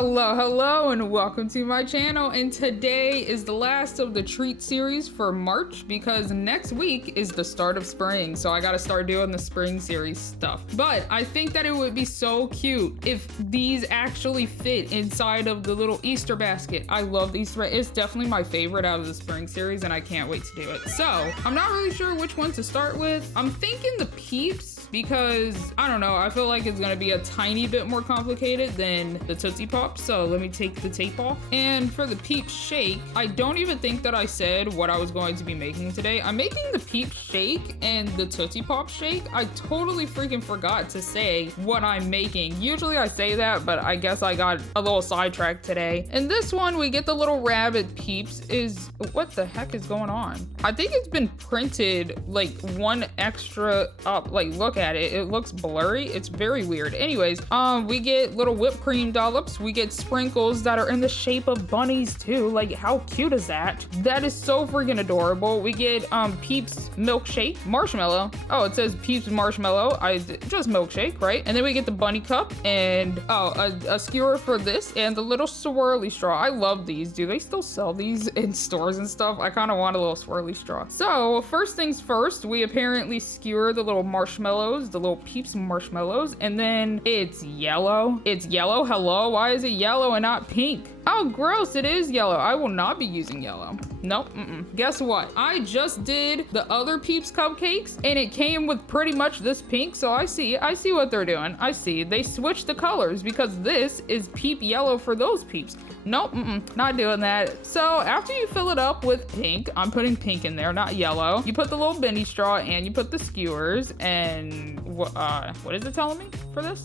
Hello, and welcome to my channel. And today is the last of the treat series for March because next week is the start of spring. So I gotta start doing the spring series stuff. But I think that it would be so cute if these actually fit inside of the little Easter basket. I love Easter. It's definitely my favorite out of the spring series and I can't wait to do it. So I'm not really sure which one to start with. I'm thinking the Peeps because I don't know, I feel like it's gonna be a tiny bit more complicated than the Tootsie Pops, so let me take the tape off. And for the Peeps Shake, I don't even think that I said what I was going to be making today. I'm making the Peeps Shake and the Tootsie Pops Shake. I totally freaking forgot to say what I'm making. Usually I say that, but I guess I got a little sidetracked today. In this one, we get the little rabbit Peeps. What the heck is going on? I think it's been printed like one extra up, like look at it. It looks blurry. It's very weird. Anyways, we get little whipped cream dollops. We get sprinkles that are in the shape of bunnies too. Like how cute is that? That is so freaking adorable. We get Peeps milkshake marshmallow. Oh, it says Peeps marshmallow. Just milkshake, right? And then we get the bunny cup and a skewer for this and the little swirly straw. I love these. Do they still sell these in stores and stuff? I kind of want a little swirly straw. So first things first, we apparently skewer the little marshmallows, the little Peeps marshmallows, and then it's yellow. It's yellow. Hello, why is it yellow and not pink? Oh, gross, it is yellow. I will not be using yellow. Nope, Guess what? I just did the other Peeps cupcakes and it came with pretty much this pink, so I see what they're doing. I see. They switched the colors because this is Peep yellow for those Peeps. Nope, not doing that. So after you fill it up with pink, I'm putting pink in there, not yellow. You put the little bendy straw and you put the skewers and what is it telling me for this?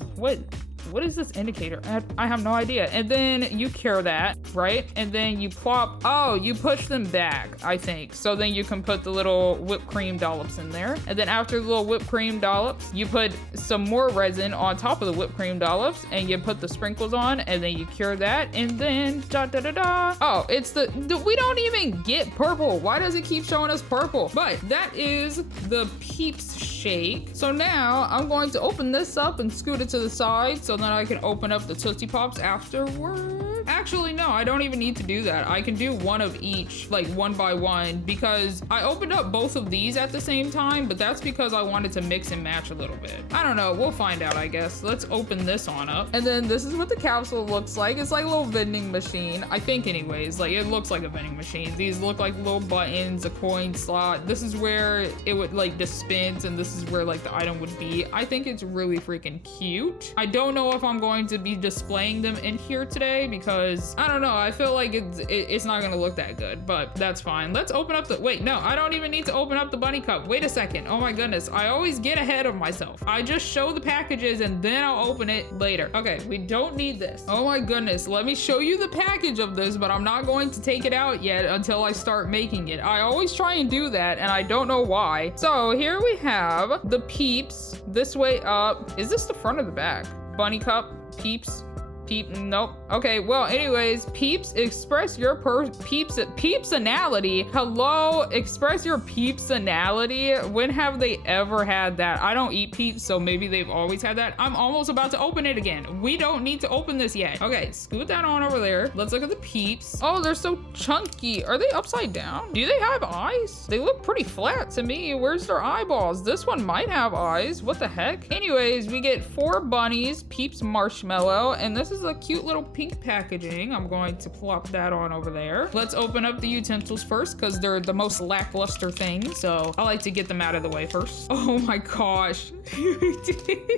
What is this indicator? I have no idea. And then you cure that, right? And then you plop, you push them back, I think. So then you can put the little whipped cream dollops in there. And then after the little whipped cream dollops, you put some more resin on top of the whipped cream dollops and you put the sprinkles on and then you cure that. And then oh, it's we don't even get purple. Why does it keep showing us purple? But that is the Peeps Shake. So now I'm going to open this up and scoot it to the side so then I can open up the Tootsie Pops afterward. Actually, no, I don't even need to do that. I can do one of each, like one by one, because I opened up both of these at the same time, but that's because I wanted to mix and match a little bit. I don't know, we'll find out, I guess. Let's open this on up. And then this is what the capsule looks like. It's like a little vending machine, I think anyways. Like it looks like a vending machine. These look like little buttons, a coin slot. This is where it would like dispense and this is where like the item would be. I think it's really freaking cute. I don't know if I'm going to be displaying them in here today because I don't know, I feel like it's not gonna look that good, but that's fine. Let's open up wait, no, I don't even need to open up the bunny cup. Wait a second. Oh my goodness, I always get ahead of myself. I just show the packages and then I'll open it later. Okay, we don't need this. Oh my goodness, let me show you the package of this, but I'm not going to take it out yet until I start making it. I always try and do that and I don't know why. So here we have the Peeps this way up. Is this the front or the back? Bunny cup, Peeps. Nope. Okay, well, anyways, Peeps, express your peepsonality. Hello, express your peepsonality. When have they ever had that? I don't eat Peeps, so maybe they've always had that. I'm almost about to open it again. We don't need to open this yet. Okay, scoot that on over there. Let's look at the Peeps. Oh, they're so chunky. Are they upside down? Do they have eyes? They look pretty flat to me. Where's their eyeballs? This one might have eyes. What the heck? Anyways, we get 4 bunnies, Peeps marshmallow, and this is a cute little pink packaging. I'm going to plop that on over there. Let's open up the utensils first because they're the most lackluster thing. So I like to get them out of the way first. Oh my gosh.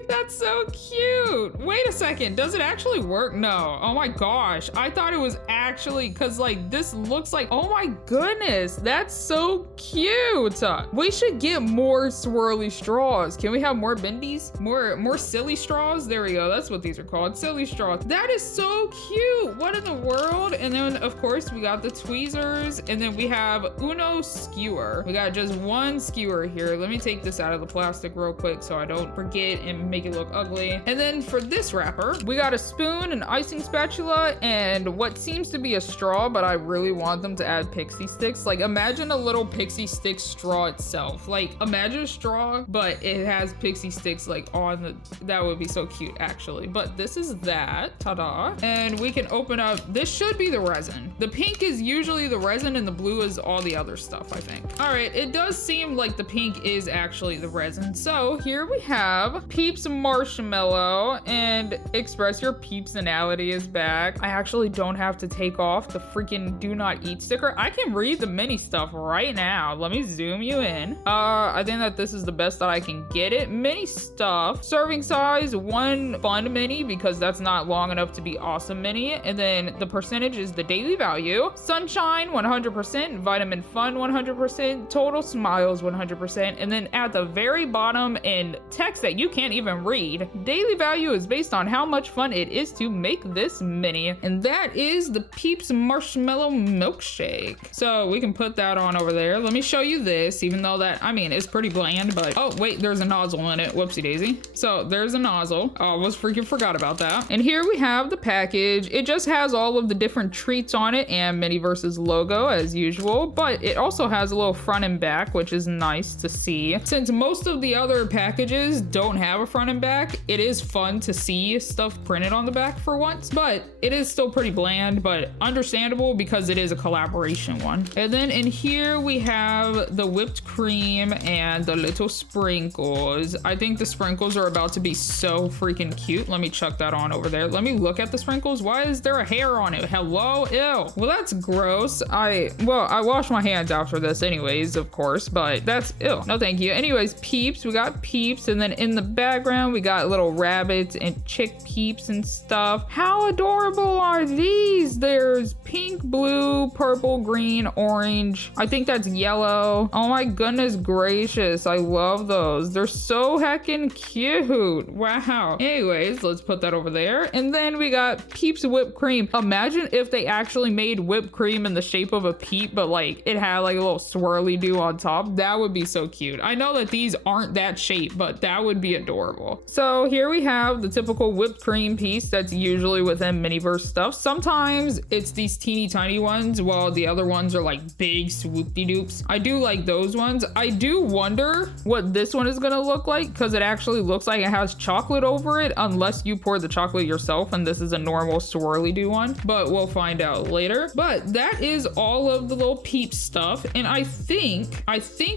That's so cute. Wait a second. Does it actually work? No. Oh my gosh. I thought it was actually because like this looks like, oh my goodness. That's so cute. We should get more swirly straws. Can we have more bendies? More silly straws? There we go. That's what these are called. Silly straws. That is so cute. What in the world? And then of course we got the tweezers and then we have Uno skewer. We got just one skewer here. Let me take this out of the plastic real quick so I don't forget and make it look ugly. And then for this wrapper, we got a spoon, an icing spatula, and what seems to be a straw, but I really want them to add pixie sticks. Like imagine a little pixie stick straw itself. Like imagine a straw, but it has pixie sticks like on the, that would be so cute actually. But this is that. Ta-da. And we can open up, this should be the resin. The pink is usually the resin and the blue is all the other stuff, I think. All right, it does seem like the pink is actually the resin. So here we have Peeps Marshmallow, and Express Your Peepsonality is back. I actually don't have to take off the freaking do not eat sticker. I can read the mini stuff right now. Let me zoom you in. I think that this is the best that I can get it. Mini stuff, serving size, 1 fun mini because that's not long enough to be awesome mini. And then the percentage is the daily value. Sunshine 100%, vitamin fun 100%, total smiles 100%. And then at the very bottom in text that you can't even read, daily value is based on how much fun it is to make this mini. And that is the Peeps Marshmallow Milkshake. So we can put that on over there. Let me show you this, even though that, I mean, it's pretty bland, but oh wait, there's a nozzle in it. Whoopsie daisy. So there's a nozzle. I almost freaking forgot about that. And here we have the package. It just has all of the different treats on it and Miniverse's logo as usual, but it also has a little front and back, which is nice to see. Since most of the other packages don't have a front and back, it is fun to see stuff printed on the back for once, but it is still pretty bland, but understandable because it is a collaboration one. And then in here we have the whipped cream and the little sprinkles. I think the sprinkles are about to be so freaking cute. Let me chuck that on over there. Let me look at the sprinkles. Why is there a hair on it? Hello? Ew. Well, that's gross. I wash my hands after this anyways, of course, but that's ew. No, thank you. Anyways, Peeps, we got Peeps, and then in the background, we got little rabbits and chick Peeps and stuff. How adorable are these? There's pink, blue, purple, green, orange. I think that's yellow. Oh my goodness gracious. I love those. They're so heckin' cute. Wow. Anyways, let's put that over there. And then we got Peeps whipped cream. Imagine if they actually made whipped cream in the shape of a peep, but like it had like a little swirly do on top. That would be so cute. I know that these aren't that shape, but that would be adorable. So here we have the typical whipped cream piece that's usually within Miniverse stuff. Sometimes it's these teeny tiny ones, while the other ones are like big swoop-de-doops. I do like those ones. I do wonder what this one is gonna look like because it actually looks like it has chocolate over it, unless you pour the chocolate yourself and this is a normal swirly do one, but we'll find out later. But that is all of the little Peeps stuff, and I think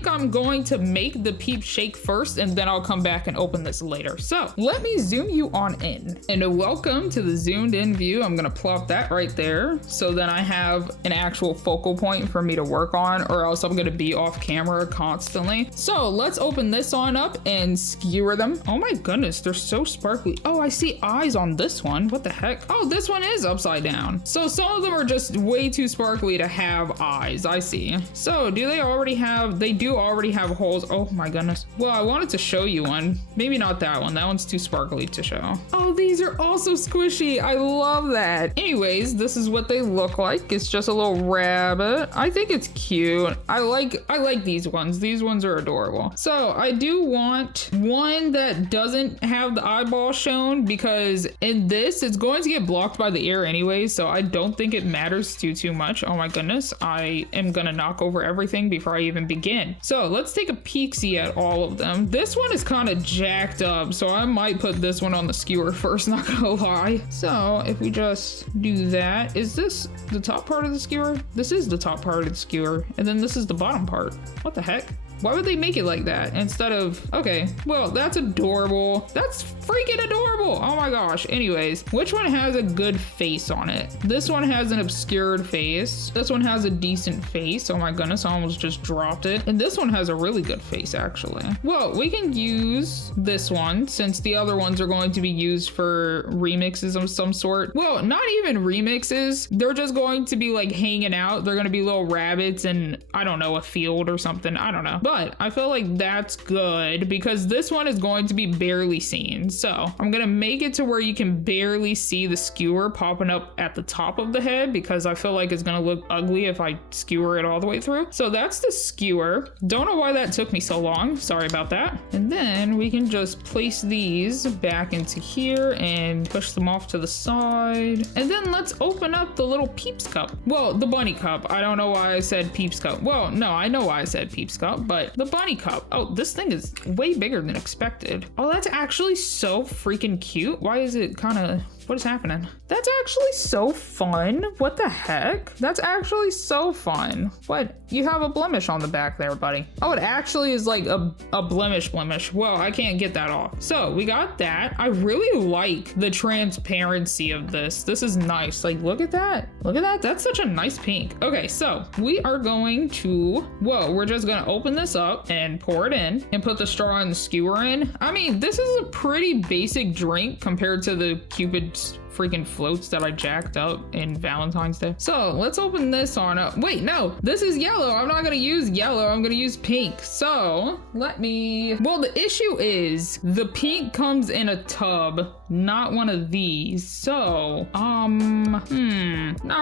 I'm going to make the Peeps Shake first and then I'll come back and open this later. So let me zoom you on in, and welcome to the zoomed in view. I'm gonna plop that right there so then I have an actual focal point for me to work on, or else I'm gonna be off camera constantly. So let's open this on up and skewer them. Oh my goodness, they're so sparkly. Oh, I see eyes on this one. What the heck? Oh, this one is upside down. So some of them are just way too sparkly to have eyes. I see. So do they already have, they do already have holes. Oh my goodness. Well, I wanted to show you one. Maybe not that one. That one's too sparkly to show. Oh, these are also squishy. I love that. Anyways, this is what they look like. It's just a little rabbit. I think it's cute. I like these ones. These ones are adorable. So I do want one that doesn't have the eyeball shown, because in this it's going to get blocked by the ear anyway, so I don't think it matters too much. Oh my goodness, I am gonna knock over everything before I even begin. So let's take a peek-see at all of them. This one is kind of jacked up, so I might put this one on the skewer first, not gonna lie. So if we just do that, is this the top part of the skewer? This is the top part of the skewer, and then this is the bottom part. What the heck? Why would they make it like that instead of, okay, well, that's adorable. That's freaking adorable. Oh my gosh. Anyways, which one has a good face on it? This one has an obscured face. This one has a decent face. Oh my goodness, I almost just dropped it. And this one has a really good face, actually. Well, we can use this one since the other ones are going to be used for remixes of some sort. Well, not even remixes. They're just going to be like hanging out. They're going to be little rabbits in, I don't know, a field or something. I don't know. But I feel like that's good because this one is going to be barely seen. So I'm gonna make it to where you can barely see the skewer popping up at the top of the head, because I feel like it's gonna look ugly if I skewer it all the way through. So that's the skewer. Don't know why that took me so long. Sorry about that. And then we can just place these back into here and push them off to the side. And then let's open up the little Peeps cup. Well, the bunny cup. I don't know why I said Peeps cup. Well, no, I know why I said Peeps cup, but the bunny cup. Oh, this thing is way bigger than expected. Oh, that's actually so freaking cute. Why is it kind of What is happening? That's actually so fun. What the heck? That's actually so fun. What? You have a blemish on the back there, buddy. Oh, it actually is like a blemish. Well, I can't get that off. So we got that. I really like the transparency of this. This is nice. Like, look at that. Look at that. That's such a nice pink. Okay, so we are going to, we're just gonna open this up and pour it in and put the straw and the skewer in. I mean, this is a pretty basic drink compared to the Cupid's freaking floats that I jacked up in Valentine's Day. So let's open this on up. Wait, no, this is yellow. I'm not gonna use yellow. I'm gonna use pink. So well, the issue is the pink comes in a tub, not one of these. So, not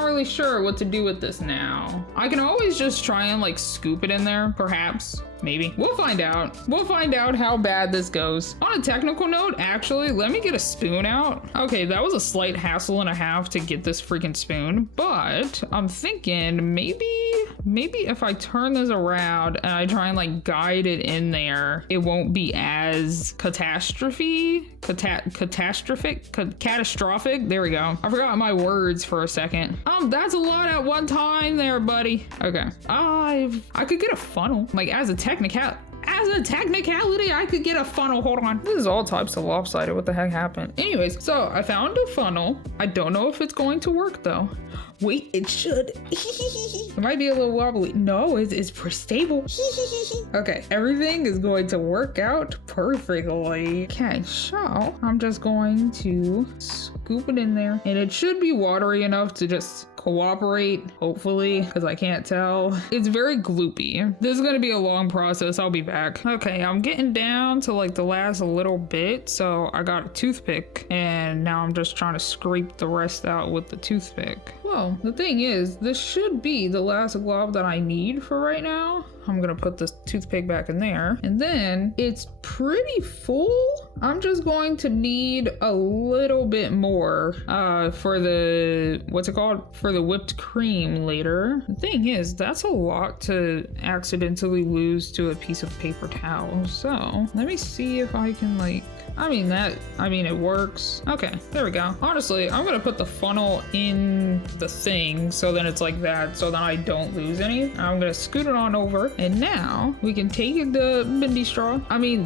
really sure what to do with this now. I can always just try and like scoop it in there, perhaps. Maybe. We'll find out. We'll find out how bad this goes. On a technical note, actually, let me get a spoon out. Okay, that was a slight hassle and a half to get this freaking spoon, but I'm thinking maybe if I turn this around and I try and like guide it in there, it won't be as catastrophic. There we go. I forgot my words for a second. That's a lot at one time there, buddy. Okay. I could get a funnel, like as a technicality, I could get a funnel. Hold on. This is all types of lopsided. What the heck happened? Anyways, so I found a funnel. I don't know if it's going to work though. Wait, it should. It might be a little wobbly. No, it's stable. Okay, everything is going to work out perfectly. Okay, so I'm just going to scoop it in there, and it should be watery enough to just cooperate, hopefully, because I can't tell. It's very gloopy. This is gonna be a long process. I'll be back. Okay, I'm getting down to like the last little bit, so I got a toothpick, and now I'm just trying to scrape the rest out with the toothpick. Well, the thing is, this should be the last glob that I need for right now. I'm gonna put this toothpick back in there, and then it's pretty full. I'm just going to need a little bit more for the, for the whipped cream later. The thing is, that's a lot to accidentally lose to a piece of paper towel. So let me see if I can like, it works. Okay, there we go. Honestly, I'm gonna put the funnel in the thing so then it's like that, so that I don't lose any. I'm gonna scoot it on over, and now we can take the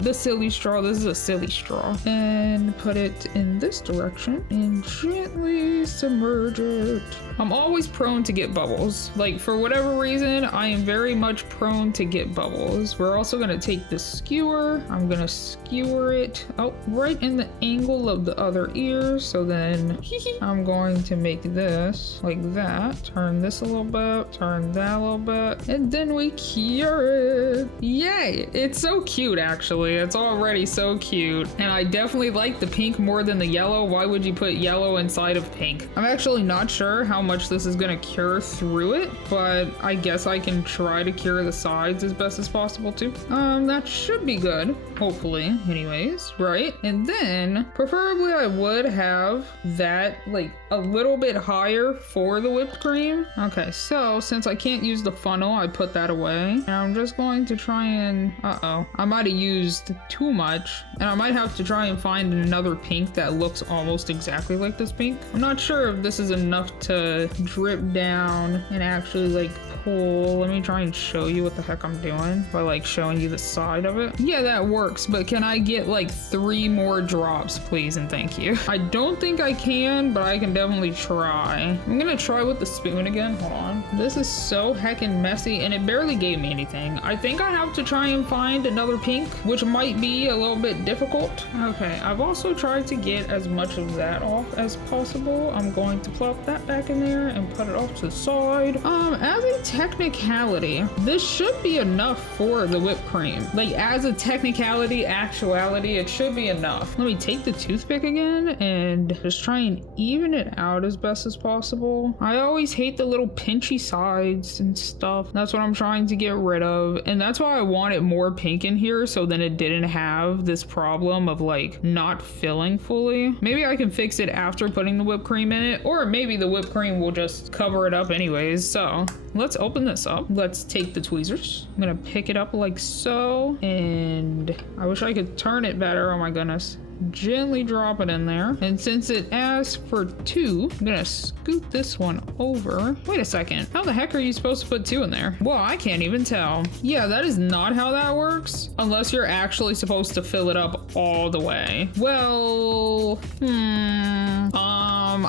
the silly straw. This is a silly straw, and put it in this direction and gently submerge it. I'm always prone to get bubbles. Like, for whatever reason, I am very much prone to get bubbles. We're also gonna take the skewer. I'm gonna skewer it right in the angle of the other ear. So then I'm going to make this like that. Turn this a little bit, turn that a little bit, and then we cure it. Yay! It's so cute, actually. It's already so cute. And I definitely like the pink more than the yellow. Why would you put yellow inside of pink? I'm actually not sure how much this is gonna cure through it, but I guess I can try to cure the sides as best as possible too. That should be good, hopefully, anyways, right? And then preferably I would have that like a little bit higher for the whipped cream. Okay, so since I can't use the funnel, I put that away, and I'm just going to try and I might have used too much, and I might have to try and find another pink that looks almost exactly like this pink. I'm not sure if this is enough to drip down and actually like pull. Let me try and show you what the heck I'm doing by like showing you the side of it. Yeah, that works, but can I get like 3 more drops, please and thank you? I don't think I can, but I can definitely try. I'm gonna try with the spoon again. Hold on. This is so heckin' messy, and it barely gave me anything. I think I have to try and find another pink, which might be a little bit difficult. Okay, I've also tried to get as much of that off as possible. I'm going to plop that back in there and put it off to the side. As a technicality, this should be enough for the whipped cream. Like, as a technicality, actuality, it should be enough. Let me take the toothpick again and just try and even it out as best as possible. I always hate the little pinchy sides and stuff. That's what I'm trying to get rid of, and that's why I wanted more pink in here, so then it didn't have this problem of like not filling fully. Maybe I can fix it after putting the whipped cream in it, or maybe the whipped cream will just cover it up anyways. So let's open this up. Let's take the tweezers. I'm gonna pick it up like so, and I wish I could turn it better. Oh my goodness. gently drop it in there. And since it asks for 2, I'm gonna scoot this one over. Wait a second. How the heck are you supposed to put 2 in there? Well, I can't even tell. Yeah, that is not how that works. Unless you're actually supposed to fill it up all the way. Well,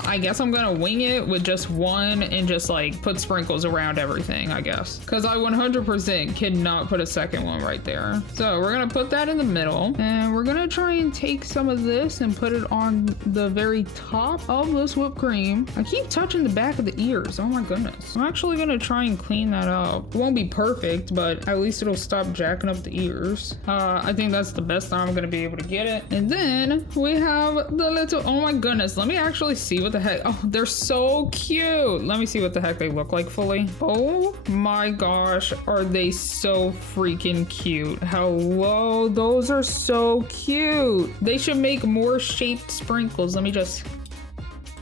I guess I'm gonna wing it with just 1 and just like put sprinkles around everything, I guess. Because I 100% cannot put a second one right there. So we're gonna put that in the middle, and we're gonna try and take some of this and put it on the very top of this whipped cream. I keep touching the back of the ears. Oh my goodness. I'm actually gonna try and clean that up. It won't be perfect, but at least it'll stop jacking up the ears. I think that's the best time I'm gonna be able to get it. And then we have the little, oh my goodness, let me actually see what the heck. Oh, they're so cute. Let me see what the heck they look like fully. Oh my gosh, are they so freaking cute. Hello, those are so cute. They should make more shaped sprinkles. Let me just,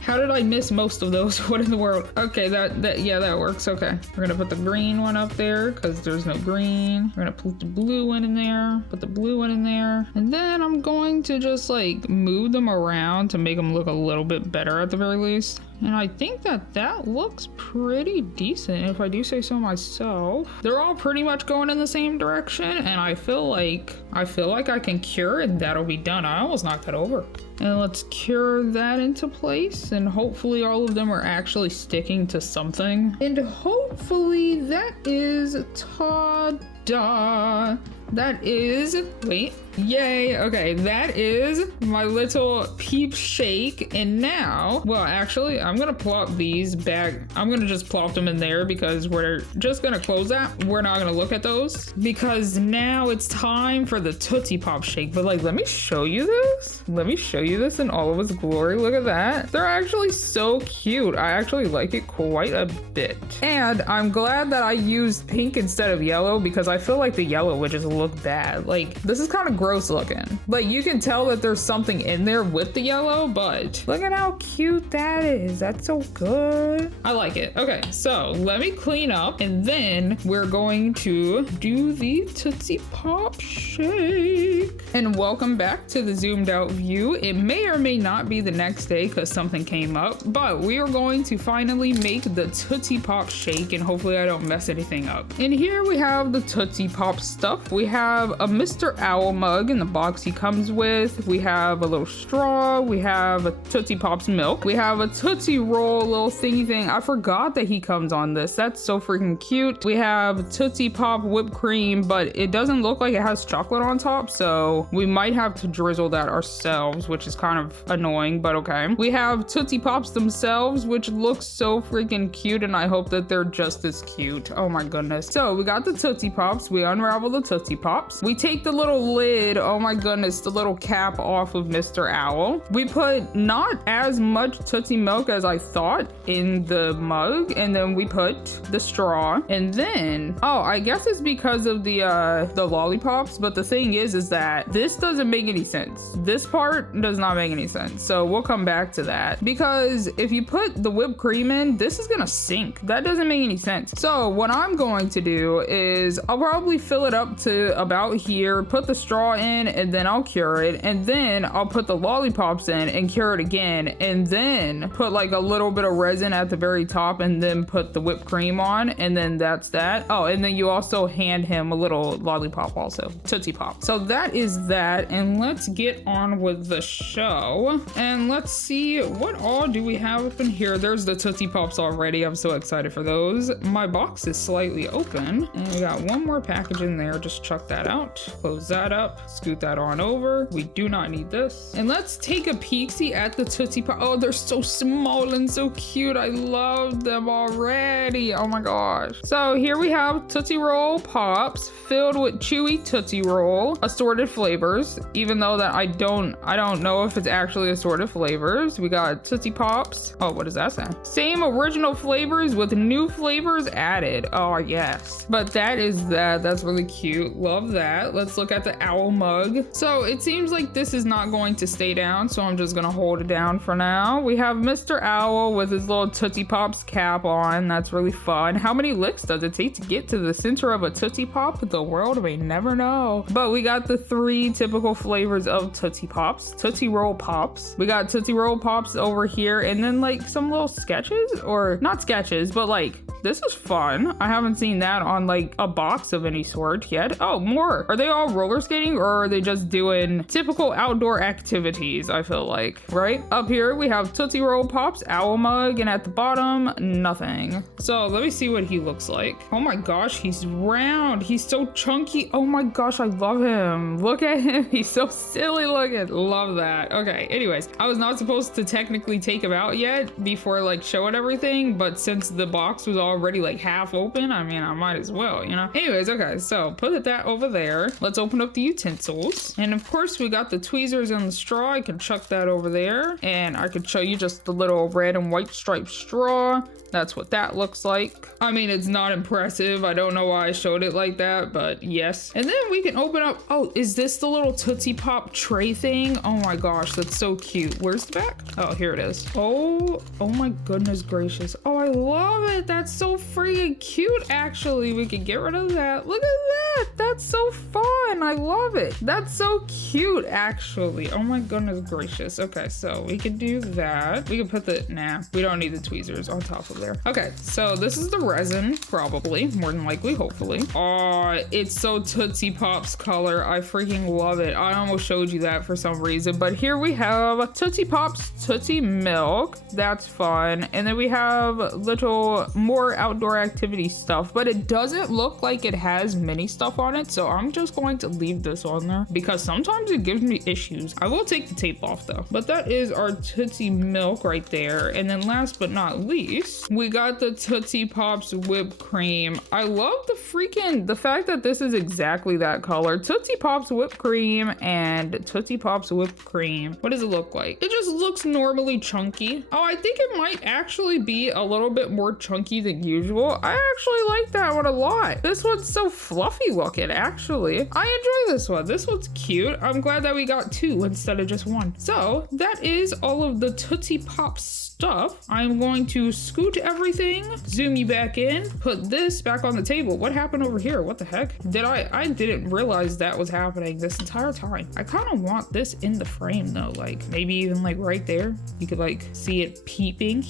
how did I miss most of those? What in the world? Okay, yeah, that works. Okay, we're gonna put the green one up there because there's no green. We're gonna put the blue one in there, put the blue one in there, and then I'm going to just like move them around to make them look a little bit better at the very least. And I think that looks pretty decent, if I do say so myself. They're all pretty much going in the same direction, and I feel like I can cure it. That'll be done. I almost knocked that over. And let's cure that into place, and hopefully all of them are actually sticking to something. And hopefully that is ta-da. That is, wait, yay. Okay, that is my little Peeps Shake. And now, well, actually, I'm gonna plop these back. I'm gonna just plop them in there because we're just gonna close that. We're not gonna look at those because now it's time for the Tootsie Pops Shake. But like, let me show you this. Let me show you this in all of its glory. Look at that. They're actually so cute. I actually like it quite a bit. And I'm glad that I used pink instead of yellow because I feel like the yellow would just look bad. Like, this is kind of gross looking. Like, you can tell that there's something in there with the yellow, but look at how cute that is. That's so good. I like it. Okay, so let me clean up, and then we're going to do the Tootsie Pop Shake. And welcome back to the zoomed out view. It may or may not be the next day because something came up, but we are going to finally make the Tootsie Pop Shake, and hopefully I don't mess anything up. And here we have the Tootsie Pop stuff. We have a Mr. Owl mug in the box he comes with. We have a little straw. We have a Tootsie Pops milk. We have a Tootsie Roll little thingy thing. I forgot that he comes on this. That's so freaking cute. We have Tootsie Pop whipped cream, but it doesn't look like it has chocolate on top, so we might have to drizzle that ourselves, which is kind of annoying, but okay. We have Tootsie Pops themselves, which looks so freaking cute, and I hope that they're just as cute. Oh my goodness. So we got the Tootsie Pops. We unravel the Tootsie Pops. We take the little lid, oh my goodness, the little cap off of Mr. Owl. We put not as much Tootsie milk as I thought in the mug, and then we put the straw, and then, oh, I guess it's because of the lollipops, but the thing is that this doesn't make any sense. This part does not make any sense, so we'll come back to that, because if you put the whipped cream in, this is gonna sink. That doesn't make any sense. So what I'm going to do is I'll probably fill it up to about here, put the straw in, and then I'll cure it, and then I'll put the lollipops in and cure it again, and then put like a little bit of resin at the very top, and then put the whipped cream on, and then that's that. Oh, and then you also hand him a little lollipop also, Tootsie Pop. So that is that, and let's get on with the show, and let's see what all do we have up in here. There's the Tootsie Pops already. I'm so excited for those. My box is slightly open, and we got one more package in there. Just chuck that out, close that up, scoot that on over. We do not need this. And let's take a peek-see at the Tootsie Pop. Oh, they're so small and so cute. I love them already. Oh my gosh. So here we have Tootsie Roll Pops filled with chewy Tootsie Roll, assorted flavors, even though that I don't know if it's actually assorted flavors. We got Tootsie Pops. Oh, what does that say? Same original flavors with new flavors added. Oh yes. But that is that. That's really cute. Love that. Let's look at the owl mug. So it seems like this is not going to stay down, so I'm just gonna hold it down for now. We have Mr. Owl with his little Tootsie Pops cap on. That's really fun. How many licks does it take to get to the center of a Tootsie Pop? The world may never know. But we got the 3 typical flavors of Tootsie Pops. Tootsie Roll Pops. We got Tootsie Roll Pops over here, and then like some little sketches, or not sketches, but like, this is fun. I haven't seen that on like a box of any sort yet. Oh, more. Are they all roller skating, or are they just doing typical outdoor activities? I feel like, right? Up here we have Tootsie Roll Pops, Owl Mug, and at the bottom, nothing. So let me see what he looks like. Oh my gosh, he's round. He's so chunky. Oh my gosh, I love him. Look at him. He's so silly looking. Love that. Okay, anyways, I was not supposed to technically take him out yet before like showing everything, but since the box was already like half open, I mean, I might as well, you know? Anyways, okay, so put that over there. Let's open up the utensils. And of course, we got the tweezers and the straw. I can chuck that over there. And I could show you just the little red and white striped straw. That's what that looks like. I mean, it's not impressive. I don't know why I showed it like that, but yes. And then we can open up, oh, is this the little Tootsie Pop tray thing? Oh my gosh, that's so cute. Where's the back? Oh, here it is. Oh my goodness gracious. Oh, I love it. That's so freaking cute, actually. We can get rid of that. Look at that. That's so fun. I love it. That's so cute, actually. Oh my goodness gracious. Okay, so we can do that. We can put the, nah, we don't need the tweezers on top of there. Okay, so this is the resin, probably, more than likely, hopefully. Oh, it's so Tootsie Pops color. I freaking love it. I almost showed you that for some reason, but here we have Tootsie Pops Tootsie Milk. That's fun. And then we have little more outdoor activity stuff, but it doesn't look like it has mini stuff on it, so I'm just going to leave this on there because sometimes it gives me issues. I will take the tape off though. But that is our Tootsie Milk right there. And then last but not least, we got the Tootsie Pops whipped cream. I love the fact that this is exactly that color. Tootsie Pops whipped cream and Tootsie Pops whipped cream. What does it look like? It just looks normally chunky. Oh, I think it might actually be a little bit more chunky than usual. I actually like that one a lot. This one's so fluffy looking, actually. I enjoy this one. This one's cute. I'm glad that we got 2 instead of just 1. So that is all of the Tootsie Pops stuff. I'm going to scoot everything, zoom you back in, put this back on the table. What happened over here? What the heck? I didn't realize that was happening this entire time. I kind of want this in the frame though, like maybe even like right there. You could like see it peeping.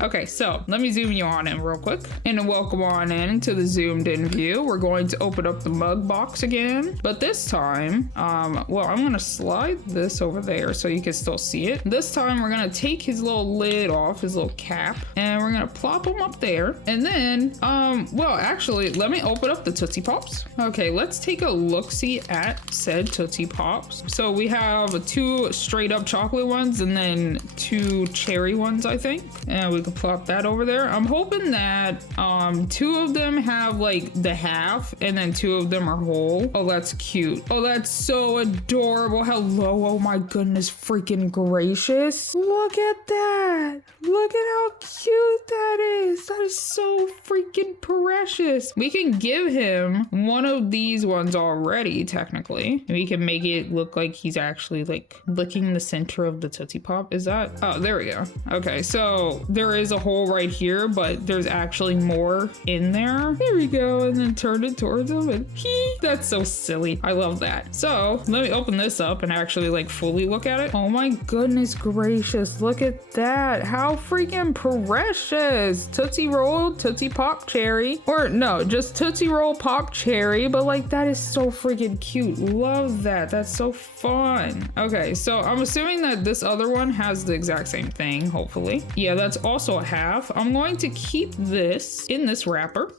Okay, so let me zoom you on in real quick and welcome on in to the zoomed in view. We're going to open up the mug box again, but this time, well, I'm gonna slide this over there so you can still see it. This time we're gonna take his little lid off, his little cap, and we're gonna plop him up there. And then, well, actually, let me open up the Tootsie Pops. Okay, let's take a look-see at said Tootsie Pops. So we have 2 straight up chocolate ones and then 2 cherry ones, I think. And we can plop that over there. I'm hoping that 2 of them have like the half and then 2 of them are whole. Oh, that's cute. Oh, that's so adorable. Hello. Oh my goodness freaking gracious. Look at that. Look at how cute that is. That is so freaking precious. We can give him one of these ones already, technically. We can make it look like he's actually like licking the center of the Tootsie Pop. Is that? Oh, there we go. Okay, so there is a hole right here, but there's actually more in there. There we go. And then turn it towards him and that's so silly. I love that. So let me open this up and actually like fully look at it. Oh my goodness gracious. Look at that. How freaking precious. Tootsie Roll, Tootsie Pop Cherry. Or no, just Tootsie Roll Pop Cherry. But like that is so freaking cute. Love that. That's so fun. Okay, so I'm assuming that this other one has the exact same thing, hopefully. Yeah, that's also a half. I'm going to keep this in this wrapper.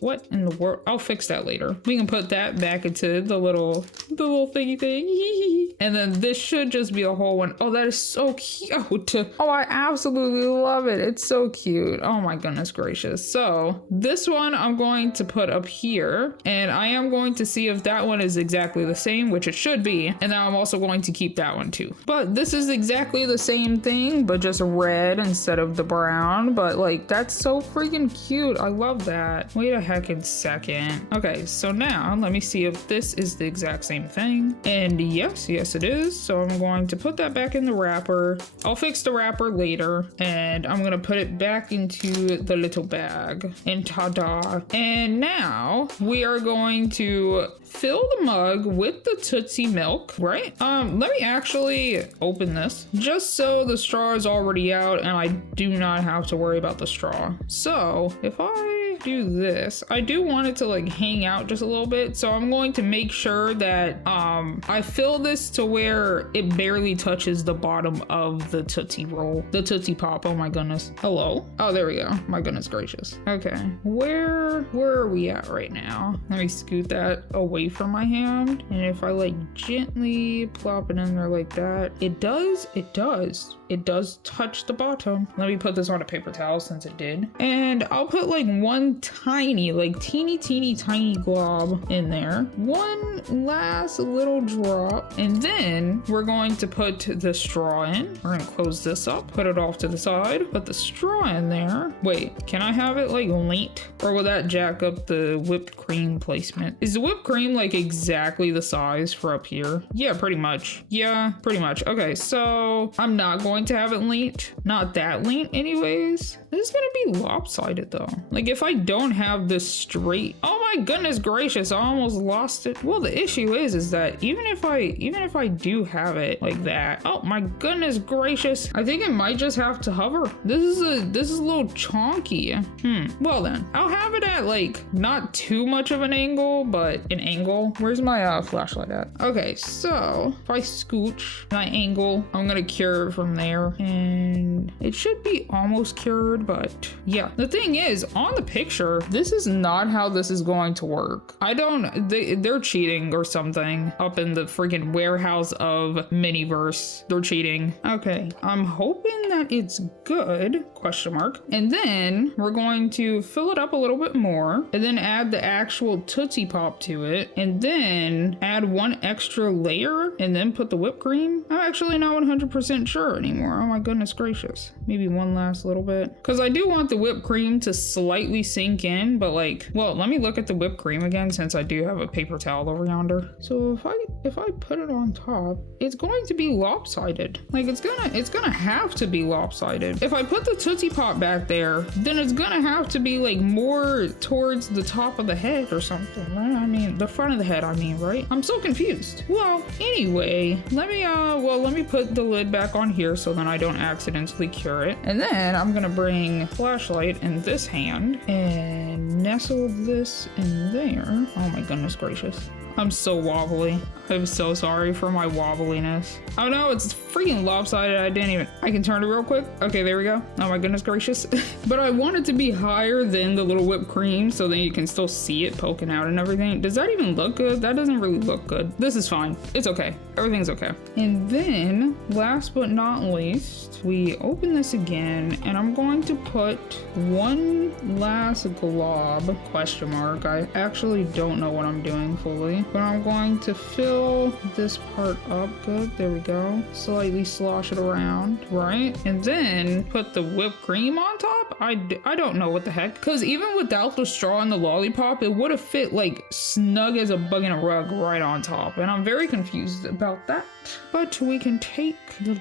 What in the world? I'll fix that later. We can put that back into the little thingy thing. And then this should just be a whole one. Oh, that is so cute. Oh, I absolutely love it. It's so cute. Oh my goodness gracious. So this one I'm going to put up here, and I am going to see if that one is exactly the same, which it should be. And then I'm also going to keep that one too. But this is exactly the same thing, but just red instead of the brown. But like, that's so freaking cute. I love that. Wait a heckin' second. Okay, so now let me see if this is the exact same thing. And yes, it is. So I'm going to put that back in the wrapper. I'll fix the wrapper later, and I'm gonna put it back into the little bag. And ta-da. And now we are going to fill the mug with the Tootsie milk, right? Let me actually open this just so the straw is already out and I do not have to worry about the straw. So if I do this, I do want it to like hang out just a little bit. So I'm going to make sure that I fill this to where it barely touches the bottom of the Tootsie Roll, the Tootsie Pop. Oh my goodness. Hello? Oh, there we go. My goodness gracious. Okay. Where are we at right now? Let me scoot that away from my hand. And if I like gently plop it in there like that, it does touch the bottom. Let me put this on a paper towel since it did. And I'll put like one tiny, like teeny tiny glob in there. One last little drop. And then we're going to put the straw in. We're gonna close this up, put it off to the side, put the straw in there. Wait, can I have it like linked? Or will that jack up the whipped cream placement? Is the whipped cream like exactly the size for up here? Yeah, pretty much. Yeah, pretty much. Okay, so I'm not going to have it linked. Not that linked anyways. This is gonna be lopsided though. Like if I don't have this straight, oh my goodness gracious, I almost lost it. Well, the issue is that even if I do have it like that, oh my goodness gracious, I think it might just have to hover. This is a little chonky. Well then, I'll have it at like not too much of an angle, but an angle. Where's my flashlight at? Okay, so if I scooch and I angle, I'm gonna cure it from there, and it should be almost cured. But yeah, the thing is, on the picture, this is not how this is going to work. They're cheating or something up in the freaking warehouse of Miniverse. They're cheating. Okay, I'm hoping that it's good, question mark. And then we're going to fill it up a little bit more and then add the actual Tootsie Pop to it, and then add one extra layer and then put the whipped cream. I'm actually not 100% sure anymore. Oh my goodness gracious. Maybe one last little bit. Because I do want the whipped cream to slightly sink in, but like, well, let me look at the whipped cream again since I do have a paper towel over yonder. So if I put it on top, it's going to be lopsided. Like it's gonna have to be lopsided. If I put the Tootsie Pop back there, then it's gonna have to be like more towards the top of the head or something, right? I mean, the front of the head, I mean, right? I'm so confused. Well, anyway, let me put the lid back on here so then I don't accidentally cure it. And then I'm gonna bring flashlight in this hand and nestle this in there. Oh my goodness gracious. I'm so wobbly. I'm so sorry for my wobbliness. Oh no, it's freaking lopsided. I can turn it real quick. Okay, there we go. Oh my goodness gracious. But I want it to be higher than the little whipped cream so then you can still see it poking out and everything. Does that even look good? That doesn't really look good. This is fine. It's okay. Everything's okay. And then last but not least, we open this again and I'm going to put one last glob, question mark. I actually don't know what I'm doing fully, but I'm going to fill this part up. Good, there we go. Slightly slosh it around, right? And then put the whipped cream on top. I don't know what the heck, because even without the straw and the lollipop, it would have fit like snug as a bug in a rug right on top, and I'm very confused about that. But we can take the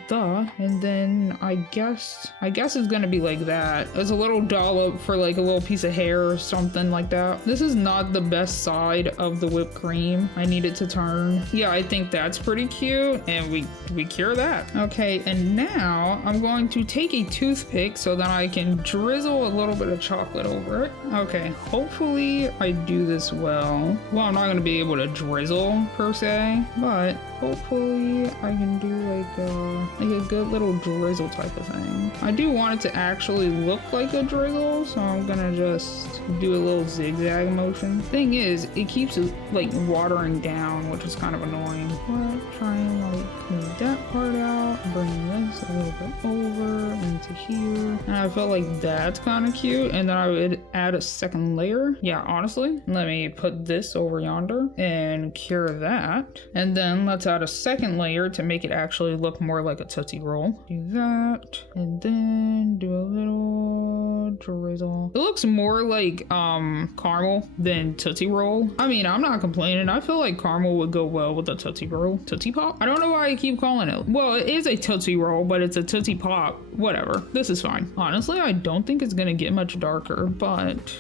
and then I guess it's gonna be like that. It's a little dollop for like a little piece of hair or something like that. This is not the best side of the whipped cream. I need it to turn. Yeah, I think that's pretty cute, and we cure that. Okay, and now I'm going to take a toothpick so that I can drizzle a little bit of chocolate over it. Okay, hopefully I do this well. Well, I'm not gonna be able to drizzle per se, but hopefully I can do like a good little drizzle type of thing. I do want it to actually look like a drizzle, so I'm gonna just do a little zigzag motion. Thing is, it keeps like water watering down, which is kind of annoying. But try and like clean that part out, bring this a little bit over into here. And I felt like that's kind of cute. And then I would add a second layer. Yeah, honestly, let me put this over yonder and cure that. And then let's add a second layer to make it actually look more like a Tootsie Roll. Do that, and then do a little drizzle. It looks more like caramel than Tootsie Roll. I mean, I'm not complaining. I feel like caramel would go well with a Tootsie Roll. Tootsie Pop? I don't know why I keep calling it. Well, it is a Tootsie Roll, but it's a Tootsie Pop. Whatever. This is fine. Honestly, I don't think it's gonna get much darker, but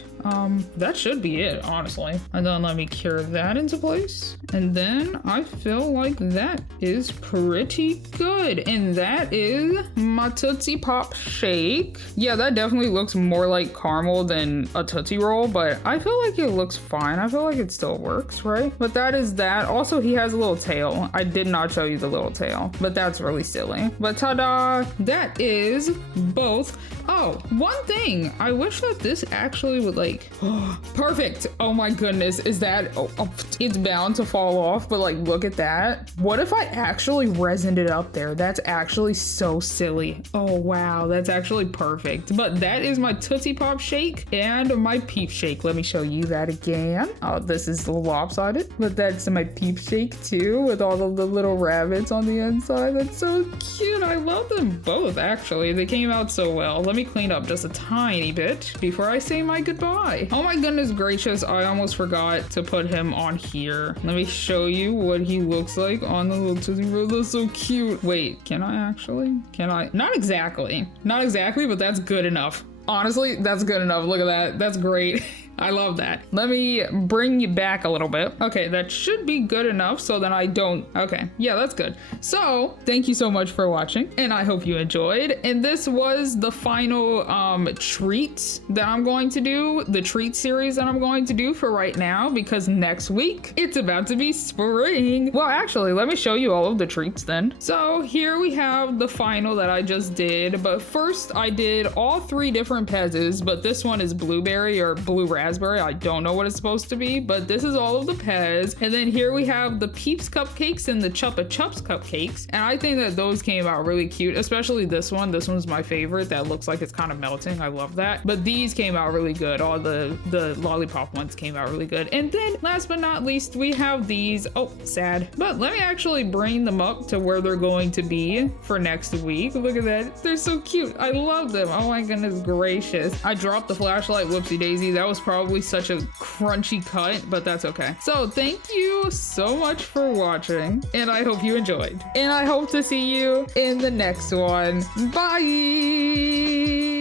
that should be it, honestly. And then let me cure that into place. And then I feel like that is pretty good. And that is my Tootsie Pop Shake. Yeah, that definitely looks more like caramel than a Tootsie Roll, but I feel like it looks fine. I feel like it still works, right? But that is that. Also, he has a little tail. I did not show you the little tail, but that's really silly. But ta-da, that is both. Oh, one thing. I wish that this actually would like, perfect. Oh my goodness. Is that, it's bound to fall off, but like, look at that. What if I actually resined it up there? That's actually so silly. Oh wow, that's actually perfect. But that is my Tootsie Pop Shake and my Peeps Shake. Let me show you that again. Oh, this is lopsided, but that's my Peeps Shake too, with all the little rabbits on the inside. That's so cute. I love them both, actually. They came out so well. Let me clean up just a tiny bit before I say my goodbye. Oh my goodness gracious, I almost forgot to put him on here. Let me show you what he looks like on the little Tootsie Roll. That's so cute. Wait, can I actually? Can I? Not exactly. Not exactly, but that's good enough. Honestly, that's good enough. Look at that. That's great. I love that. Let me bring you back a little bit. Okay, that should be good enough so that I don't. Okay, yeah, that's good. So thank you so much for watching, and I hope you enjoyed. And this was the final treats that I'm going to do, the treat series that I'm going to do for right now, because next week it's about to be spring. Well, actually, let me show you all of the treats then. So here we have the final that I just did, but first I did all 3 different Pezzes, but this one is blueberry or blue raspberry. I don't know what it's supposed to be, but this is all of the Pez. And then here we have the Peeps cupcakes and the Chupa Chups cupcakes. And I think that those came out really cute, especially this one. This one's my favorite. That looks like it's kind of melting. I love that. But these came out really good. All the lollipop ones came out really good. And then last but not least, we have these. Oh, sad. But let me actually bring them up to where they're going to be for next week. Look at that. They're so cute. I love them. Oh my goodness gracious. I dropped the flashlight. Whoopsie daisy. That was probably such a crunchy cut, but that's okay. So thank you so much for watching, and I hope you enjoyed. And I hope to see you in the next one. Bye!